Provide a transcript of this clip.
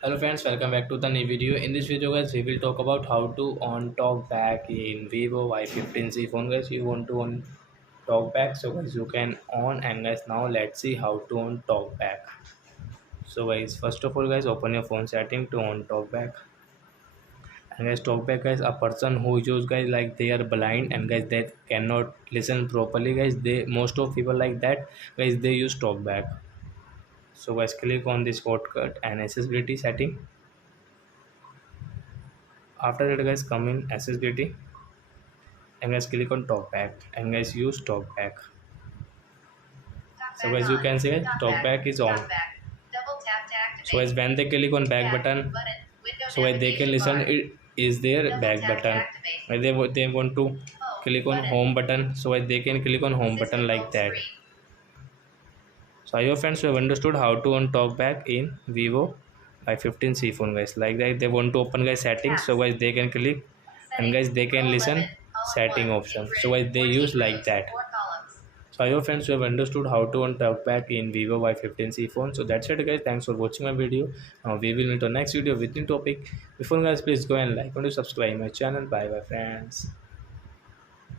Hello friends, welcome back to the new video. In this video guys, we will talk about how to on Talkback in Vivo Y15c phone guys. You want to on Talkback, so guys you can on, and guys now let's see how to on Talkback. So guys, first of all guys, open your phone setting to on Talkback. And guys, Talkback guys, a person who use guys like they are blind and guys that cannot listen properly guys, they most of people like that guys they use Talkback. So guys, click on this shortcut and accessibility setting. After that guys, come in accessibility and guys click on Talkback and guys use Talkback. So guys you can see Talkback is on. So guys when they click on back button, so guys they can listen it is their back button. When they want to click on home button, so guys they can click on home button like that. So I hope friends you have understood how to on Talkback in Vivo Y15c phone guys. Like that they want to open guys settings, so guys they can click and guys they can listen setting option. So guys they use like that. So I hope friends you have understood how to on Talkback in Vivo Y15c phone. So that's it guys. Thanks for watching my video. Now we will meet on next video with new topic. Before guys, please go and like and subscribe my channel. Bye bye friends.